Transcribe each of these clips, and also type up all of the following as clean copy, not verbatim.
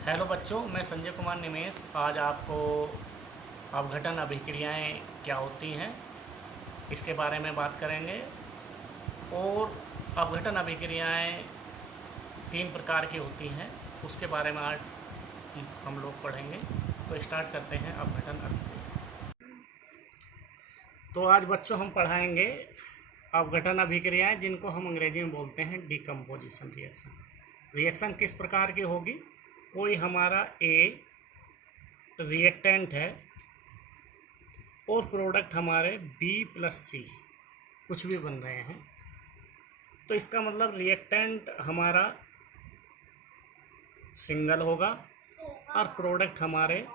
Hello बच्चों, मैं संजय कुमार निमेश आज आपको अपघटन अभिक्रियाएं क्या होती हैं इसके बारे में बात करेंगे। और अपघटन अभिक्रियाएं 3 प्रकार की होती हैं, उसके बारे में आज हम लोग पढ़ेंगे। तो स्टार्ट करते हैं अपघटन अभिक्रिया। तो आज बच्चों हम पढ़ाएंगे अपघटन अभिक्रियाएं, जिनको हम अंग्रेजी में बोलते हैं डिकम्पोजिशन रिएक्शन। रिएक्शन किस प्रकार की होगी? कोई हमारा ए रिएक्टेंट है और प्रोडक्ट हमारे बी प्लस सी कुछ भी बन रहे हैं, तो इसका मतलब रिएक्टेंट हमारा सिंगल होगा और प्रोडक्ट हमारे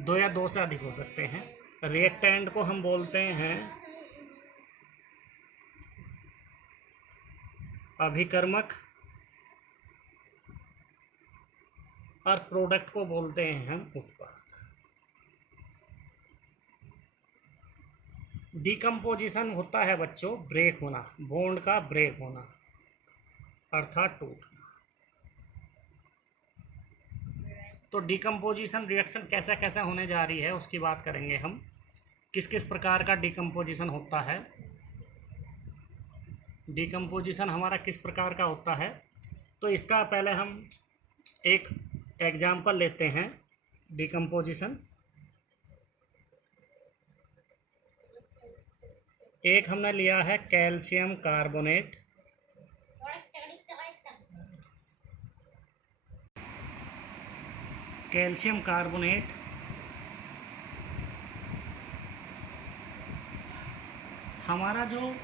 दो या दो से अधिक हो सकते हैं। रिएक्टेंट को हम बोलते हैं अभिकर्मक और प्रोडक्ट को बोलते हैं हम उत्पाद। डिकम्पोजिशन होता है बच्चों ब्रेक होना, बॉन्ड का ब्रेक होना अर्थात टूटना। तो डिकम्पोजिशन रिएक्शन कैसा कैसा होने जा रही है उसकी बात करेंगे हम। किस किस प्रकार का डिकम्पोजिशन होता है, डिकम्पोजिशन हमारा किस प्रकार का होता है, तो इसका पहले हम एक एग्जाम्पल लेते हैं डिकम्पोजिशन। एक हमने लिया है कैल्शियम कार्बोनेट, कैल्शियम कार्बोनेट हमारा जो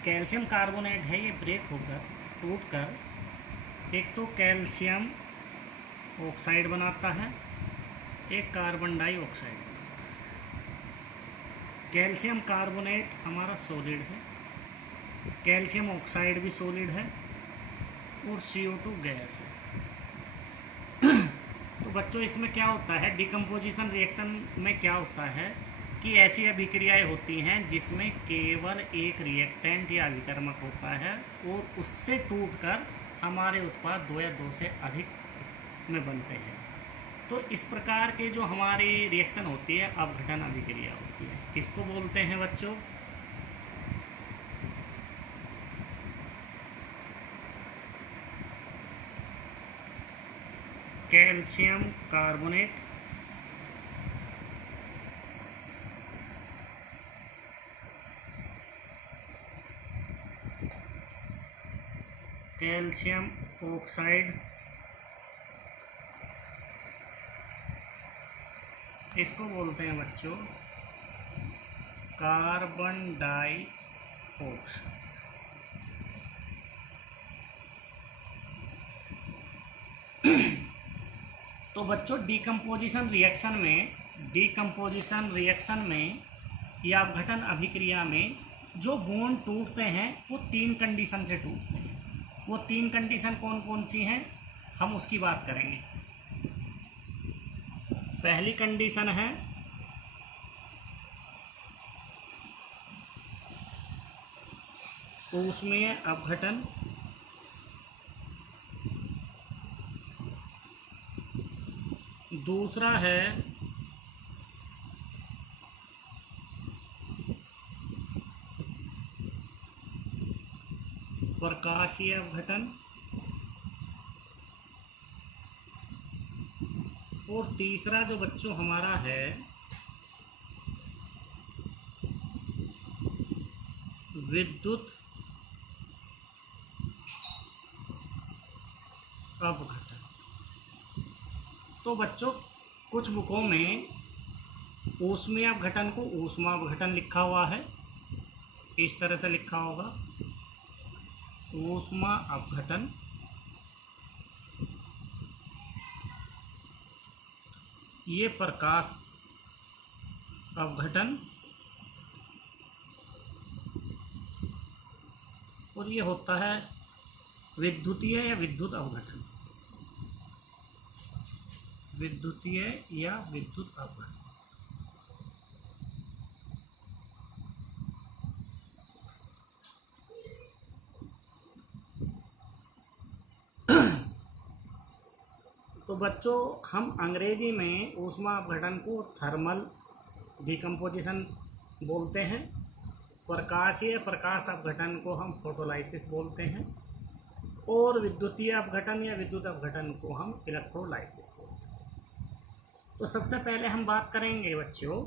कैल्शियम कार्बोनेट है ये ब्रेक होकर टूटकर एक तो कैल्शियम ऑक्साइड बनाता है, एक कार्बन डाइऑक्साइड। कैल्शियम कार्बोनेट हमारा सॉलिड है, कैल्शियम ऑक्साइड भी सॉलिड है और CO2 गैस है। तो बच्चों इसमें क्या होता है, डिकम्पोजिशन रिएक्शन में क्या होता है कि ऐसी अभिक्रियाएं होती हैं जिसमें केवल एक रिएक्टेंट या अभिकर्मक होता है और उससे टूटकर हमारे उत्पाद दो या दो से अधिक में बनते हैं। तो इस प्रकार के जो हमारी रिएक्शन होती है अपघटन अभिक्रिया होती है। किसको बोलते हैं बच्चों? कैल्शियम कार्बोनेट, कैल्शियम ऑक्साइड, इसको बोलते हैं बच्चों कार्बन डाइऑक्साइड। तो बच्चों डिकम्पोजिशन रिएक्शन में या अपघटन अभिक्रिया में जो बॉन्ड टूटते हैं वो 3 कंडीशन से टूटते हैं। वो 3 कंडीशन कौन कौन सी हैं हम उसकी बात करेंगे। पहली कंडीशन है ऊष्मीय अपघटन, दूसरा है प्रकाशीय अपघटन और तीसरा जो बच्चों हमारा है विद्युत अपघटन। तो बच्चों कुछ बुकों में ऊष्मीय अपघटन को ऊष्मा अपघटन लिखा हुआ है, इस तरह से लिखा होगा ऊष्मा अपघटन। ये प्रकाश अपघटन और ये होता है विद्युतीय या विद्युत अपघटन, विद्युतीय या विद्युत अपघटन। तो बच्चों हम अंग्रेजी में ऊष्मा अपघटन को थर्मल डिकम्पोजिशन बोलते हैं, प्रकाशीय प्रकाश अपघटन को हम फोटोलाइसिस बोलते हैं, और विद्युतीय अपघटन या विद्युत अपघटन को हम इलेक्ट्रोलाइसिस बोलते हैं। तो सबसे पहले हम बात करेंगे बच्चों,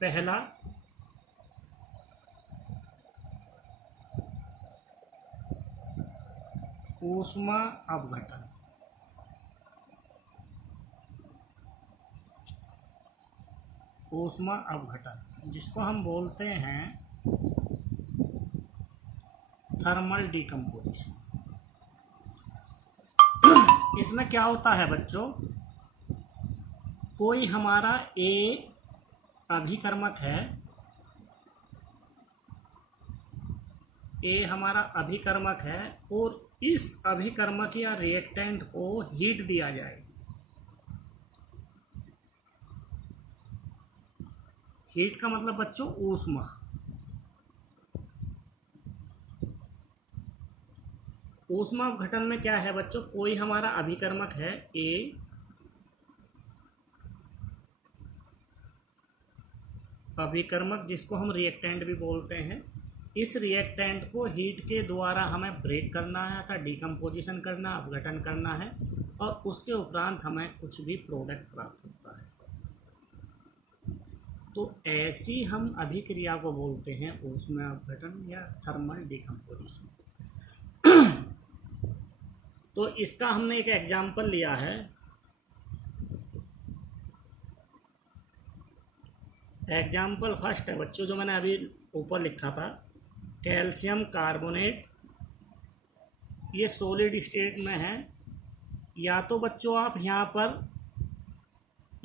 पहला ऊष्मा अपघटन। ऊष्मा अपघटन जिसको हम बोलते हैं थर्मल डिकम्पोजिशन। इसमें क्या होता है बच्चों, कोई हमारा ए अभिकर्मक है, ए हमारा अभिकर्मक है, और इस अभिकर्मक या रिएक्टेंट को हीट दिया जाए। हीट का मतलब बच्चों ऊष्मा। ऊष्मा अपघटन में क्या है बच्चों, कोई हमारा अभिकर्मक है ए, अभिकर्मक जिसको हम रिएक्टेंट भी बोलते हैं, इस रिएक्टेंट को हीट के द्वारा हमें ब्रेक करना है अर्थात डिकम्पोजिशन करना, अपघटन करना है, और उसके उपरांत हमें कुछ भी प्रोडक्ट प्राप्त होता है। तो ऐसी हम अभिक्रिया को बोलते हैं ऊष्मा अपघटन या थर्मल डिकम्पोजिशन। तो इसका हमने एक एग्जाम्पल लिया है। एग्जाम्पल फर्स्ट है बच्चों, जो मैंने अभी ऊपर लिखा था, कैल्शियम कार्बोनेट। ये सॉलिड स्टेट में है। या तो बच्चों आप यहाँ पर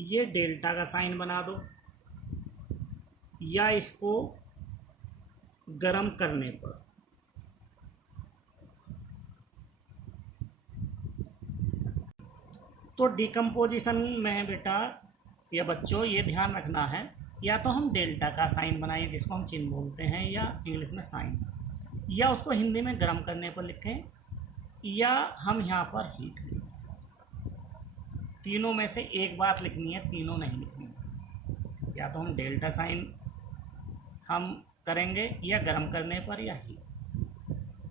ये डेल्टा का साइन बना दो, या इसको गर्म करने पर तो डिकम्पोजिशन में बेटा या बच्चों ये ध्यान रखना है, या तो हम डेल्टा का साइन बनाएं जिसको हम चिन्ह बोलते हैं, या इंग्लिश में साइन, या उसको हिंदी में गर्म करने पर लिखें, या हम यहाँ पर हीट लिखें। तीनों में से एक बात लिखनी है, तीनों नहीं लिखनी है। या तो हम डेल्टा साइन हम करेंगे, या गर्म करने पर, या हीट।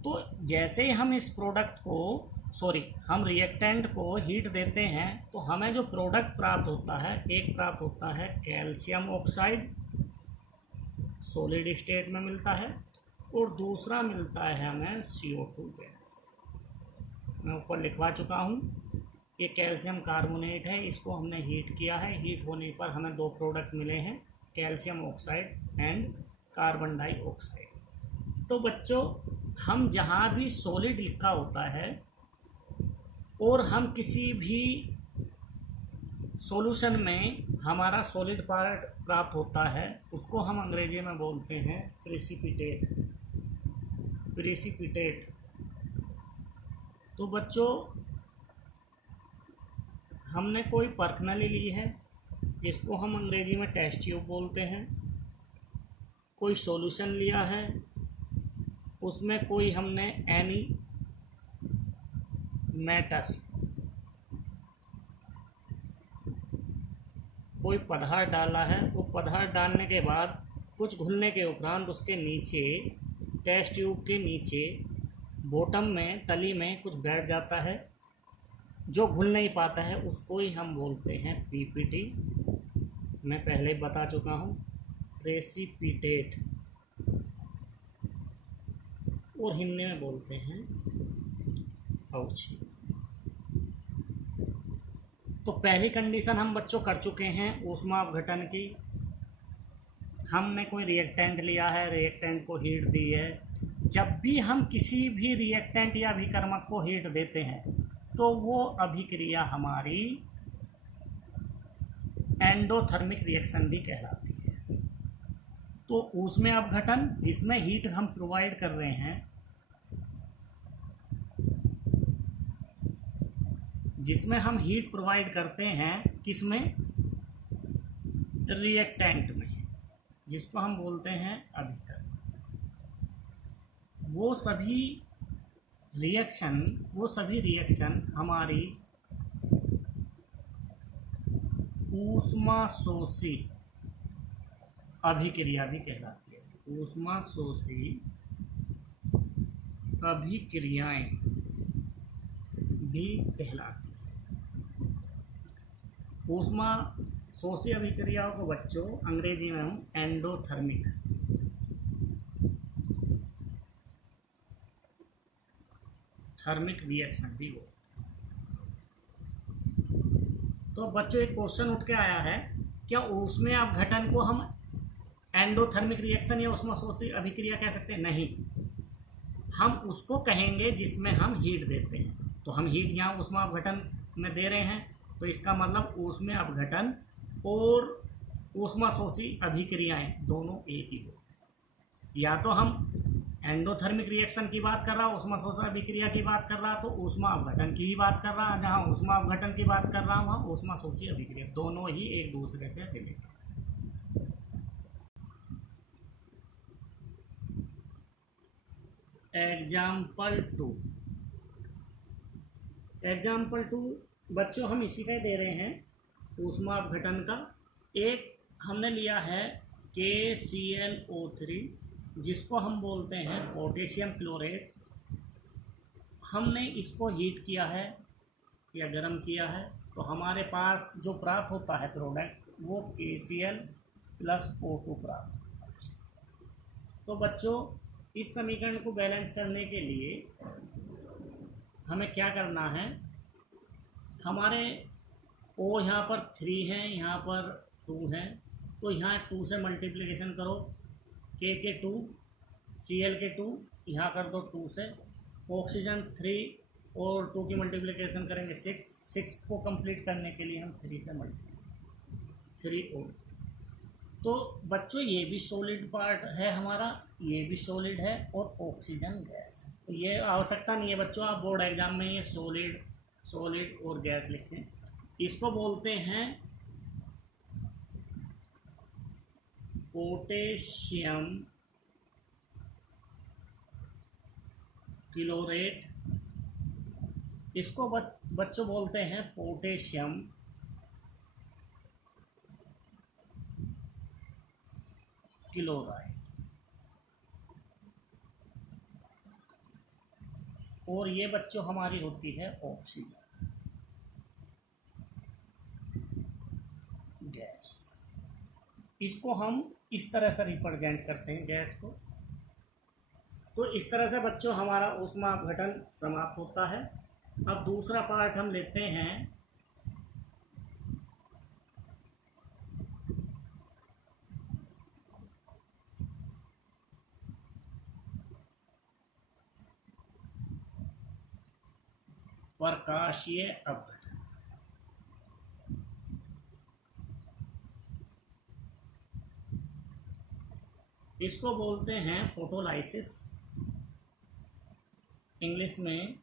तो जैसे ही हम इस प्रोडक्ट को हम रिएक्टेंट को हीट देते हैं, तो हमें जो प्रोडक्ट प्राप्त होता है, एक प्राप्त होता है कैल्शियम ऑक्साइड, सॉलिड स्टेट में मिलता है, और दूसरा मिलता है हमें CO2 गैस। मैं ऊपर लिखवा चुका हूँ, ये कैल्शियम कार्बोनेट है, इसको हमने हीट किया है। हीट होने पर हमें दो प्रोडक्ट मिले हैं, calcium oxide and carbon dioxide. तो बच्चों हम जहाँ भी सॉलिड लिखा होता है और हम किसी भी सॉल्यूशन में हमारा सॉलिड पार्ट प्राप्त होता है, उसको हम अंग्रेजी में बोलते हैं प्रेसिपिटेट। प्रेसिपिटेट। तो बच्चों हमने कोई पर्खनली ली है जिसको हम अंग्रेजी में टेस्ट ट्यूब बोलते हैं, कोई सॉल्यूशन लिया है, उसमें कोई हमने एनी मैटर कोई पदार्थ डाला है। वो पदार्थ डालने के बाद कुछ घुलने के उपरांत उसके नीचे, टेस्ट ट्यूब के नीचे बॉटम में, तली में कुछ बैठ जाता है, जो घुल नहीं पाता है, उसको ही हम बोलते हैं पीपीटी। मैं पहले ही बता चुका हूँ, प्रेसिपिटेट, और हिंदी में बोलते हैं पाउची। तो पहली कंडीशन हम बच्चों कर चुके हैं ऊष्मा अपघटन की। हमने कोई रिएक्टेंट लिया है, रिएक्टेंट को हीट दी है। जब भी हम किसी भी रिएक्टेंट या अभिकर्मक को हीट देते हैं, तो वो अभिक्रिया हमारी एंडोथर्मिक रिएक्शन भी कहलाती है। तो ऊष्मा अपघटन जिसमें हीट हम प्रोवाइड कर रहे हैं, जिसमें हम हीट प्रोवाइड करते हैं, किसमें? रिएक्टेंट में, जिसको हम बोलते हैं अभिकर्मक। वो सभी रिएक्शन हमारी ऊष्माशोषी अभिक्रिया भी कहलाती है। ऊष्माशोषी अभिक्रियाएं भी कहलाती है। ऊष्माशोषी अभिक्रियाओं को बच्चों अंग्रेजी में हम एंडोथर्मिक रिएक्शन भी बोलते हैं। तो बच्चों एक क्वेश्चन उठ के आया है, क्या ऊष्मीय अपघटन को हम एंडोथर्मिक रिएक्शन या ऊष्माशोषी अभिक्रिया कह सकते हैं? नहीं, हम उसको कहेंगे जिसमें हम हीट देते हैं। तो हम हीट यहाँ ऊष्मा अपघटन में दे रहे हैं, तो इसका मतलब ऊष्मीय अपघटन और ऊष्माशोषी अभिक्रियाएं दोनों एक ही हो। या तो हम एंडोथर्मिक रिएक्शन की बात कर रहा, ऊष्माशोषी अभिक्रिया की बात कर रहा, तो ऊष्मा अपघटन की ही बात कर रहा। जहाँ ऊष्मा अपघटन की बात कर रहा हूँ वहाँ ऊष्माशोषी अभिक्रिया, दोनों ही एक दूसरे से रिलेटेड। एग्जाम्पल टू बच्चों हम इसी का दे रहे हैं, ऊष्मा अपघटन का। एक हमने लिया है KClO3, जिसको हम बोलते हैं पोटेशियम क्लोरेट। हमने इसको हीट किया है या गर्म किया है, तो हमारे पास जो प्राप्त होता है प्रोडक्ट वो KCl + O2 प्राप्त होता है। तो बच्चों इस समीकरण को बैलेंस करने के लिए हमें क्या करना है, हमारे O यहाँ पर 3 है, यहाँ पर 2 है, तो यहाँ 2 से मल्टीप्लिकेशन करो, K के 2, Cl के 2, यहाँ कर दो 2 से, ऑक्सीजन 3 और 2 की मल्टीप्लिकेशन करेंगे 6 को कंप्लीट करने के लिए हम 3 से मल्टीप्लिकेशन 3 और। तो बच्चों ये भी सॉलिड पार्ट है हमारा, ये भी सॉलिड है और ऑक्सीजन गैस है। तो ये आवश्यकता नहीं है बच्चों आप बोर्ड एग्जाम में ये सॉलिड और गैस लिखें। इसको बोलते हैं पोटेशियम क्लोरेट, इसको बच्चों बोलते हैं पोटेशियम क्लोराइड, और ये बच्चों हमारी होती है ऑक्सीजन गैस। इसको हम इस तरह से रिप्रेजेंट करते हैं गैस को। तो इस तरह से बच्चों हमारा ऊष्मा अपघटन समाप्त होता है। अब दूसरा पार्ट हम लेते हैं प्रकाशीय अपघटन। इसको बोलते हैं फोटोलाइसिस, इंग्लिश में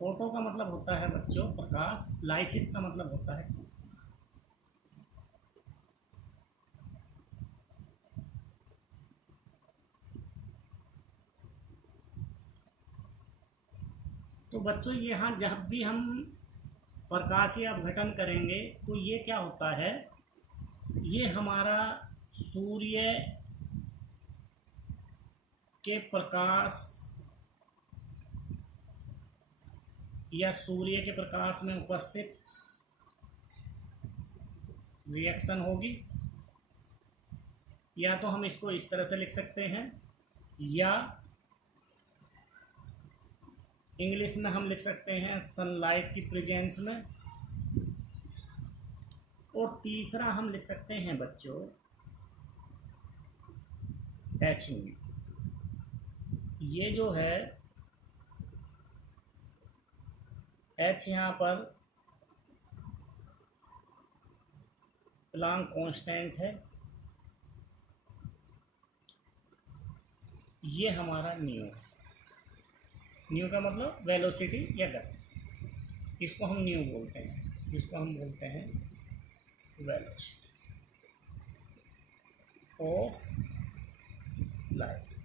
फोटो का मतलब होता है बच्चों प्रकाश, लाइसिस का मतलब होता है। तो बच्चों यहाँ जब भी हम प्रकाशीय अपघटन करेंगे तो ये क्या होता है, ये हमारा सूर्य के प्रकाश या सूर्य के प्रकाश में उपस्थित रिएक्शन होगी। या तो हम इसको इस तरह से लिख सकते हैं, या इंग्लिश में हम लिख सकते हैं सनलाइट की प्रेजेंस में, और तीसरा हम लिख सकते हैं बच्चों HUV। ये जो है H यहाँ पर प्लांक कांस्टेंट है, ये हमारा न्यू है। न्यू का मतलब वेलोसिटी या गति, इसको हम न्यू बोलते हैं, जिसको हम बोलते हैं वेलोसिटी ऑफ लाइट।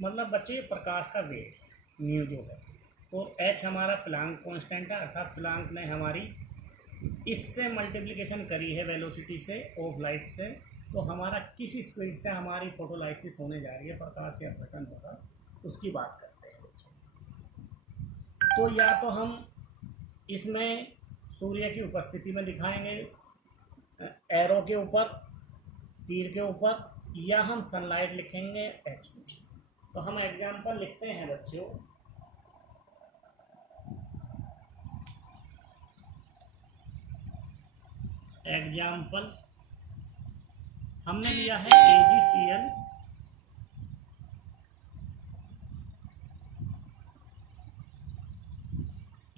मतलब बच्चे प्रकाश का वेग न्यू जो है। और h हमारा प्लांक कांस्टेंट है, अर्थात प्लांक ने हमारी इससे मल्टीप्लिकेशन करी है वेलोसिटी से ऑफ लाइट से, तो हमारा किस स्पीड से हमारी फोटोलाइसिस होने जा रही है, प्रकाश या अपघटन होगा, उसकी बात करते हैं बच्चों। तो या तो हम इसमें सूर्य की उपस्थिति में दिखाएंगे एरो के ऊपर, तीर के ऊपर, या हम सनलाइट लिखेंगे एच में। तो हम एग्जाम्पल लिखते हैं बच्चों। एग्जाम्पल हमने लिया है AgCl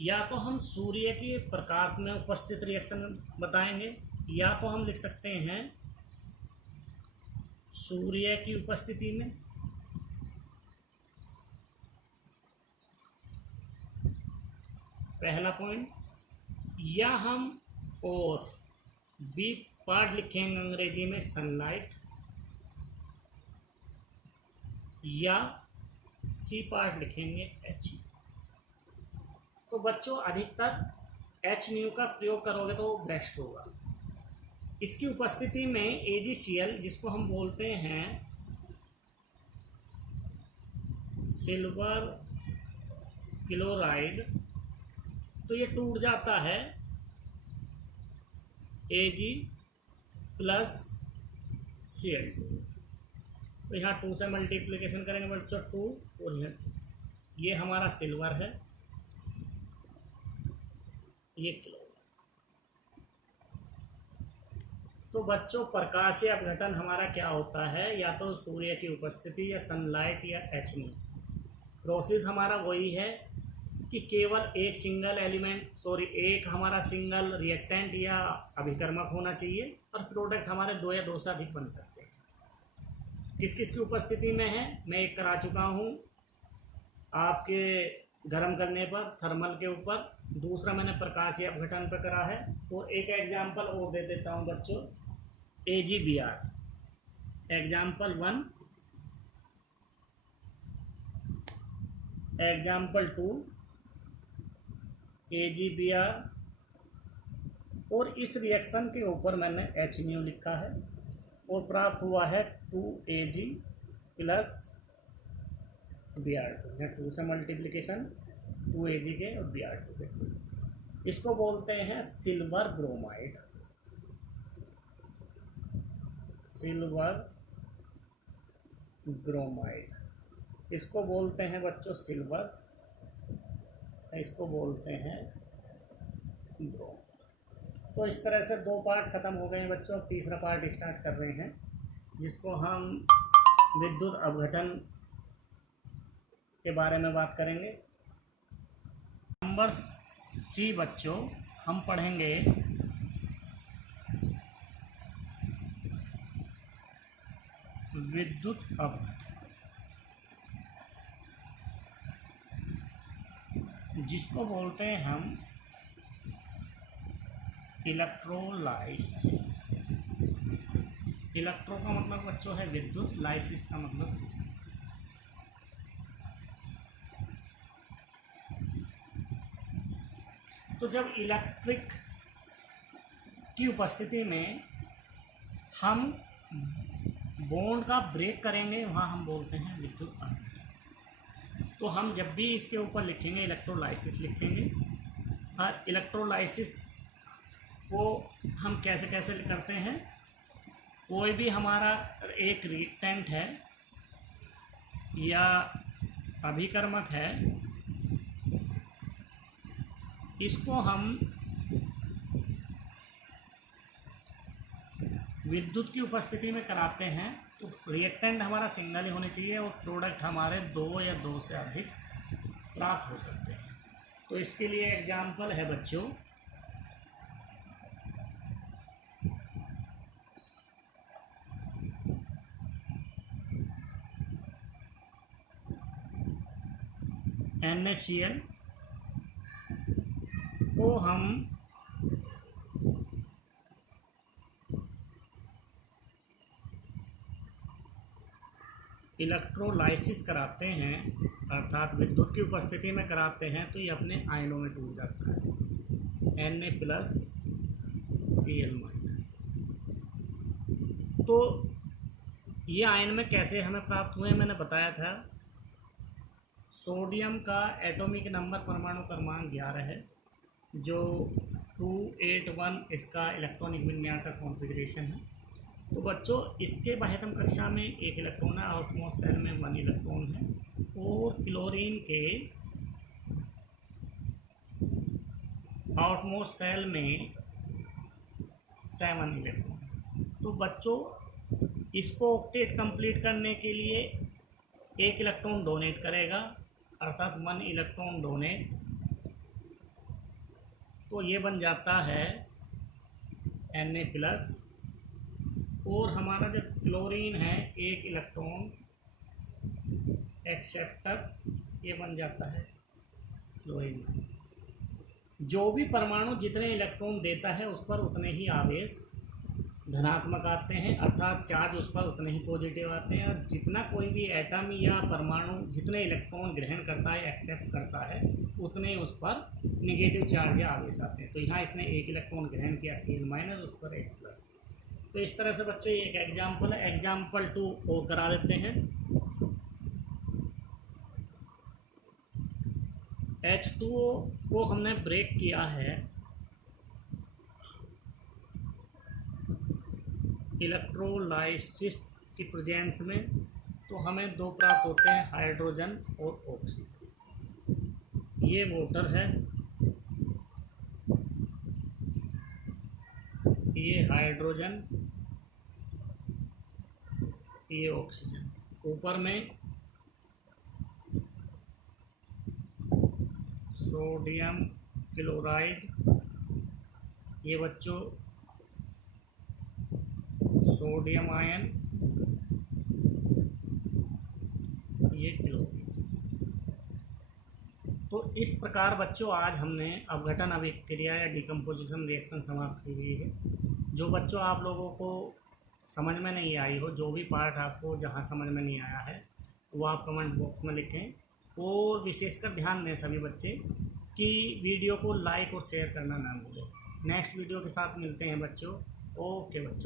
या तो हम सूर्य के प्रकाश में उपस्थित रिएक्शन बताएंगे, या तो हम लिख सकते हैं सूर्य की उपस्थिति में, पहला पॉइंट, या हम और बी पार्ट लिखेंगे अंग्रेजी में सनलाइट, या सी पार्ट लिखेंगे एच। तो बच्चों अधिकतर एच न्यू का प्रयोग करोगे तो बेस्ट होगा। इसकी उपस्थिति में AgCl, जिसको हम बोलते हैं सिल्वर क्लोराइड, तो ये टूट जाता है Ag प्लस Cl2। तो यहाँ 2 से मल्टीप्लिकेशन करेंगे बच्चों 2, और ये हमारा सिल्वर है, ये क्लोराइड। तो बच्चों प्रकाशीय अपघटन हमारा क्या होता है, या तो सूर्य की उपस्थिति या सनलाइट या एचनी। प्रोसेस हमारा वही है कि केवल एक सिंगल एक हमारा सिंगल रिएक्टेंट या अभिकर्मक होना चाहिए, और प्रोडक्ट हमारे 2 या 2 से अधिक बन सकते हैं। किस किस की उपस्थिति में है मैं एक करा चुका हूँ आपके गर्म करने पर, थर्मल के ऊपर। दूसरा मैंने प्रकाशीय अपघटन पर करा है। और एक एग्जाम्पल और दे देता हूँ बच्चों, AgBr एग्जाम्पल 1, एग्जाम्पल 2 AgBr, और इस रिएक्शन के ऊपर मैंने HNO लिखा है और प्राप्त हुआ है 2Ag प्लस Br2। यहाँ 2 से मल्टीप्लिकेशन 2Ag के और Br2 के। इसको बोलते हैं सिल्वर ब्रोमाइड, सिल्वर ब्रोमाइड। इसको बोलते हैं बच्चों सिल्वर, इसको बोलते हैं ब्रोम। तो इस तरह से 2 पार्ट ख़त्म हो गए हैं बच्चों। अब तीसरा पार्ट स्टार्ट कर रहे हैं, जिसको हम विद्युत अपघटन के बारे में बात करेंगे। नंबर सी बच्चों हम पढ़ेंगे विद्युत अपघटन, जिसको बोलते हैं हम इलेक्ट्रोलाइसिस। इलेक्ट्रो का मतलब बच्चों है विद्युत, लाइसिस का मतलब तो जब इलेक्ट्रिक की उपस्थिति में हम बॉन्ड का ब्रेक करेंगे, वहाँ हम बोलते हैं विद्युत अपघटन। तो हम जब भी इसके ऊपर लिखेंगे इलेक्ट्रोलाइसिस लिखेंगे। और इलेक्ट्रोलाइसिस को हम कैसे कैसे करते हैं, कोई भी हमारा एक रिएक्टेंट है या अभिकर्मक है, इसको हम विद्युत की उपस्थिति में कराते हैं। तो रिएक्टेंट हमारा सिंगल ही होने चाहिए और प्रोडक्ट हमारे 2 या 2 से अधिक प्राप्त हो सकते हैं। तो इसके लिए एग्जाम्पल है बच्चों NaCl को हम इलेक्ट्रोलाइसिस कराते हैं, अर्थात विद्युत की उपस्थिति में कराते हैं, तो ये अपने आयनों में टूट जाता है, Na+Cl-। तो ये आयन में कैसे हमें प्राप्त हुए मैंने बताया था। सोडियम का एटॉमिक नंबर परमाणु क्रमांक 11 है, जो 281 इसका इलेक्ट्रॉनिक विन्यासक कॉन्फ़िगरेशन है। तो बच्चों इसके बाह्यतम कक्षा में 1 इलेक्ट्रॉन है, आउटमोस्ट सेल में 1 इलेक्ट्रॉन है, और क्लोरीन के आउटमोस्ट सेल में 7 इलेक्ट्रॉन। तो बच्चों इसको ऑक्टेट कंप्लीट करने के लिए 1 इलेक्ट्रॉन डोनेट करेगा, अर्थात 1 इलेक्ट्रॉन डोनेट, तो ये बन जाता है Na+। और हमारा जब क्लोरीन है 1 इलेक्ट्रॉन एक्सेप्टर, ये बन जाता है क्लोरीन। जो भी परमाणु जितने इलेक्ट्रॉन देता है उस पर उतने ही आवेश धनात्मक आते हैं, अर्थात चार्ज उस पर उतने ही पॉजिटिव आते हैं, और जितना कोई भी एटम या परमाणु जितने इलेक्ट्रॉन ग्रहण करता है, एक्सेप्ट करता है, उतने उस पर नेगेटिव चार्ज या आवेश आते हैं। तो यहाँ इसने 1 इलेक्ट्रॉन ग्रहण किया Cl-, उस पर 1+। तो इस तरह से बच्चों ये एक एग्जाम्पल है। एग्जाम्पल 2 और करा देते हैं। H2O को हमने ब्रेक किया है इलेक्ट्रोलाइसिस की प्रेजेंस में, तो हमें 2 प्राप्त होते हैं, हाइड्रोजन और ऑक्सीजन। ये वाटर है, ये हाइड्रोजन, ये ऑक्सीजन। ऊपर में सोडियम क्लोराइड, ये बच्चों सोडियम आयन, ये क्लोरीन। तो इस प्रकार बच्चों आज हमने अपघटन अभिक्रिया या डिकम्पोजिशन रिएक्शन समाप्त की हुई है। जो बच्चों आप लोगों को समझ में नहीं आई हो, जो भी पार्ट आपको जहां समझ में नहीं आया है, वो आप कमेंट बॉक्स में लिखें। और विशेषकर ध्यान दें सभी बच्चे कि वीडियो को लाइक और शेयर करना ना भूलें। नेक्स्ट वीडियो के साथ मिलते हैं बच्चों। ओके बच्चों।